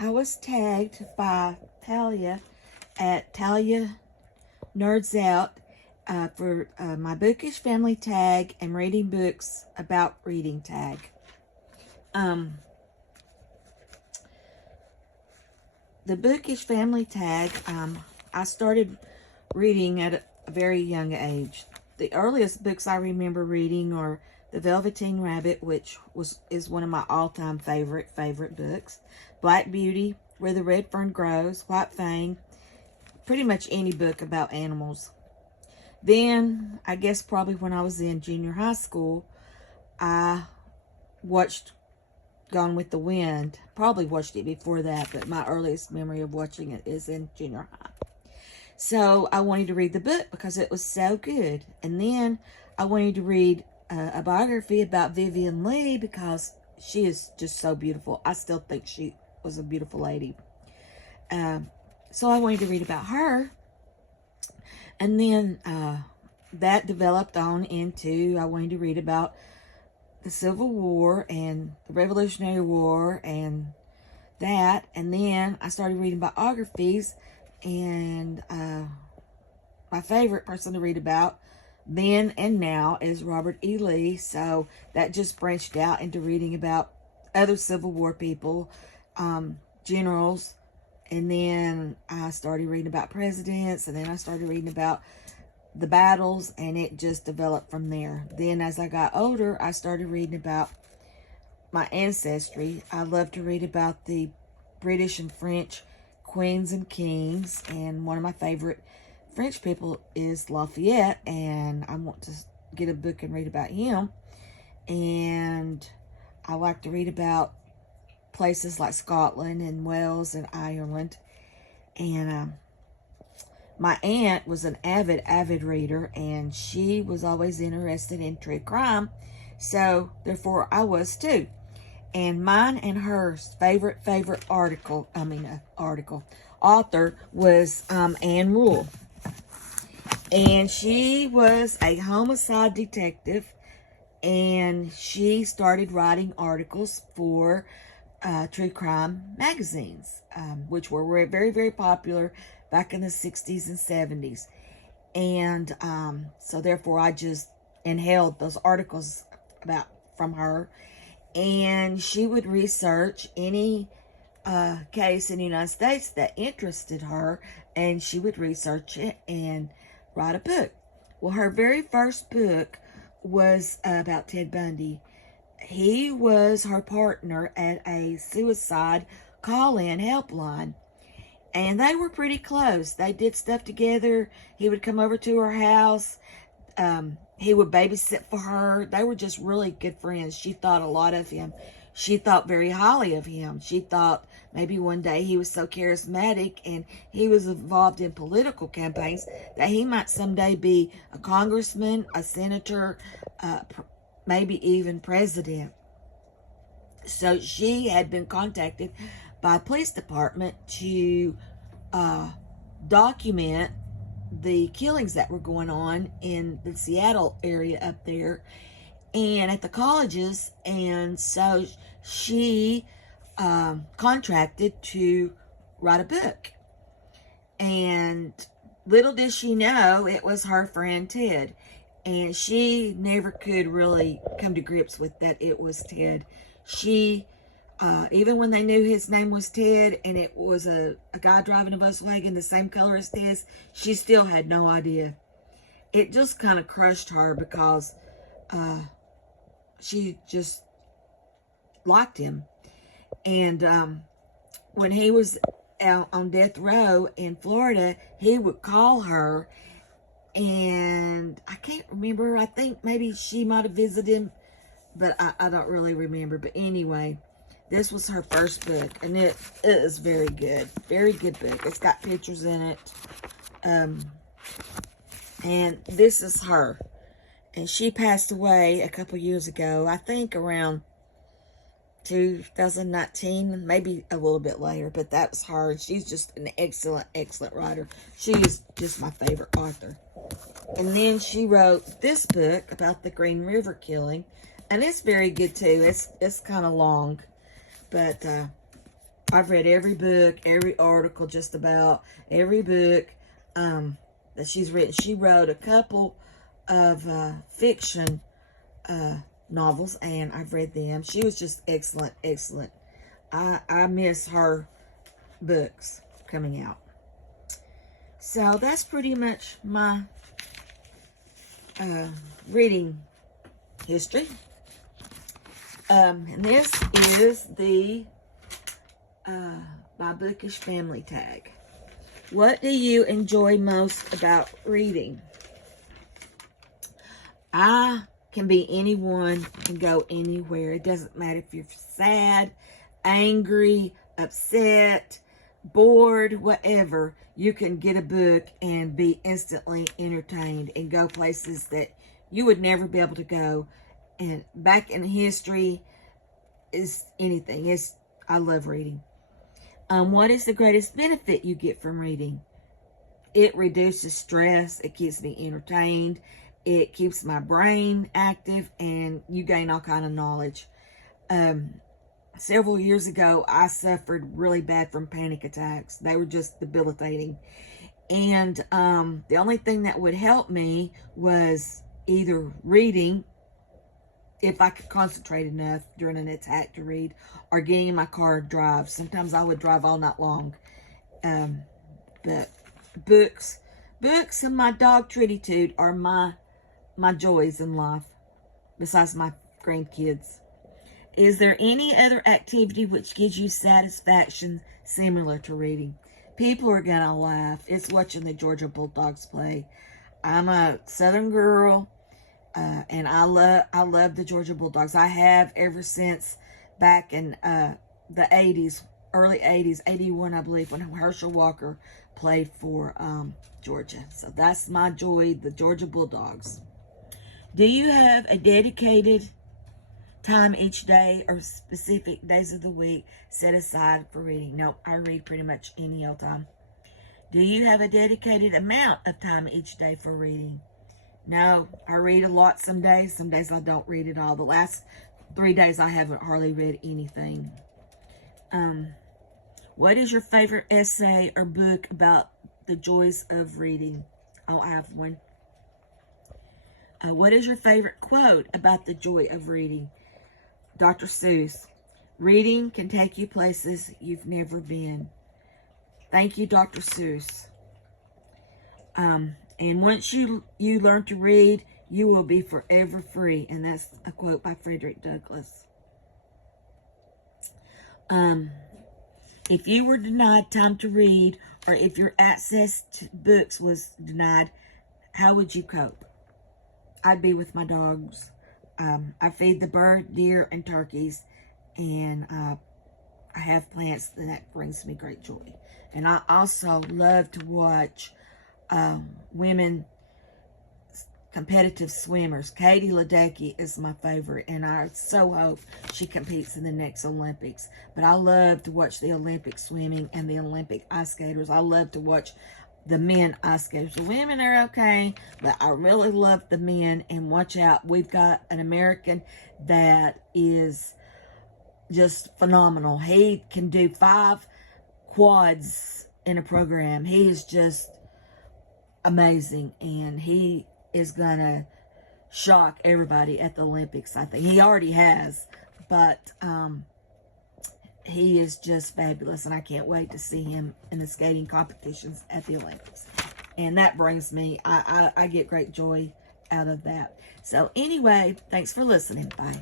I was tagged by Talia at Talia Nerds Out for my bookish family tag and reading books about reading tag. The bookish family tag, I started reading at a very young age. The earliest books I remember reading are The Velveteen Rabbit, which is one of my all-time favorite books. Black Beauty, Where the Red Fern Grows, White Fang, pretty much any book about animals. Then, I guess probably when I was in junior high school, I watched Gone with the Wind. Probably watched it before that, but my earliest memory of watching it is in junior high. So I wanted to read the book because it was so good. And then I wanted to read a biography about Vivian Leigh because she is just so beautiful. I still think she was a beautiful lady. So I wanted to read about her. And then that developed on into I wanted to read about the Civil War and the Revolutionary War and that. And then I started reading biographies, and my favorite person to read about then and now is Robert E. Lee. So that just branched out into reading about other Civil War people, generals, and then I started reading about presidents, and then I started reading about the battles, and it just developed from there. Then as I got older, I started reading about my ancestry. I love to read about the British and French queens and kings, and one of my favorite French people is Lafayette, and I want to get a book and read about him. And I like to read about places like Scotland and Wales and Ireland. And my aunt was an avid reader, and she was always interested in true crime. So therefore I was too. And mine and her favorite author was Anne Rule. And she was a homicide detective, and she started writing articles for true crime magazines, which were very popular back in the 60s and 70s. And so therefore I just inhaled those articles from her. And she would research any case in the United States that interested her, and she would research it and write a book. Well, her very first book was about Ted Bundy. He was her partner at a suicide call-in helpline, and they were pretty close. They did stuff together. He would come over to her house. He would babysit for her. They were just really good friends. She thought a lot of him. She thought very highly of him. She thought maybe one day he was so charismatic and he was involved in political campaigns that he might someday be a congressman, a senator, maybe even president. So she had been contacted by a police department to document the killings that were going on in the Seattle area up there and at the colleges. And so she contracted to write a book. And little did she know it was her friend Ted. And she never could really come to grips with that it was Ted. She, even when they knew his name was Ted and it was a guy driving a Volkswagen the same color as Ted's, she still had no idea. It just kind of crushed her because she just liked him. And when he was out on death row in Florida, he would call her, and I can't remember. I think maybe she might have visited him, but I don't really remember. But anyway, this was her first book, and it is very good. Very good book. It's got pictures in it. And this is her. And she passed away a couple years ago, I think around 2019, maybe a little bit later, but that was her. She's just an excellent writer. She's just my favorite author. And then she wrote this book about the Green River killing, and it's very good too. It's kind of long, but I've read every book, every article, just about every book that she's written. She wrote a couple of fiction novels, and I've read them. She was just excellent, excellent. I miss her books coming out. So that's pretty much my reading history. And this is the my bookish family tag. What do you enjoy most about reading? I can be anyone and go anywhere. It doesn't matter if you're sad, angry, upset, bored, whatever. You can get a book and be instantly entertained and go places that you would never be able to go. And back in history is anything. I love reading. What is the greatest benefit you get from reading? It reduces stress. It keeps me entertained. It keeps my brain active, and you gain all kind of knowledge. Several years ago, I suffered really bad from panic attacks. They were just debilitating. And the only thing that would help me was either reading, if I could concentrate enough during an attack to read, or getting in my car and drive. Sometimes I would drive all night long. But books and my dog Trititude are my joys in life, besides my grandkids. Is there any other activity which gives you satisfaction similar to reading? People are gonna laugh. It's watching the Georgia Bulldogs play. I'm a Southern girl, and I love the Georgia Bulldogs. I have ever since back in the 80s, early 80s, 81, I believe, when Herschel Walker played for Georgia. So that's my joy, the Georgia Bulldogs. Do you have a dedicated time each day or specific days of the week set aside for reading? No, I read pretty much any old time. Do you have a dedicated amount of time each day for reading? No, I read a lot some days. Some days I don't read at all. The last 3 days I haven't hardly read anything. What is your favorite essay or book about the joys of reading? Oh, I have one. What is your favorite quote about the joy of reading? Dr. Seuss. Reading can take you places you've never been. Thank you, Dr. Seuss. And once you learn to read, you will be forever free. And that's a quote by Frederick Douglass. If you were denied time to read, or if your access to books was denied, how would you cope? I'd be with my dogs. I feed the bird, deer, and turkeys, and I have plants, and that brings me great joy. And I also love to watch women competitive swimmers. Katie Ledecky is my favorite, and I so hope she competes in the next Olympics. But I love to watch the Olympic swimming and the Olympic ice skaters. I love to watch the men ice skaters. The women are okay, but I really love the men. And watch out, we've got an American that is just phenomenal. He can do 5 quads in a program. He is just amazing, and he is gonna shock everybody at the Olympics. I think he already has, but he is just fabulous, and I can't wait to see him in the skating competitions at the Olympics. And that brings me, I get great joy out of that. So anyway, thanks for listening. Bye.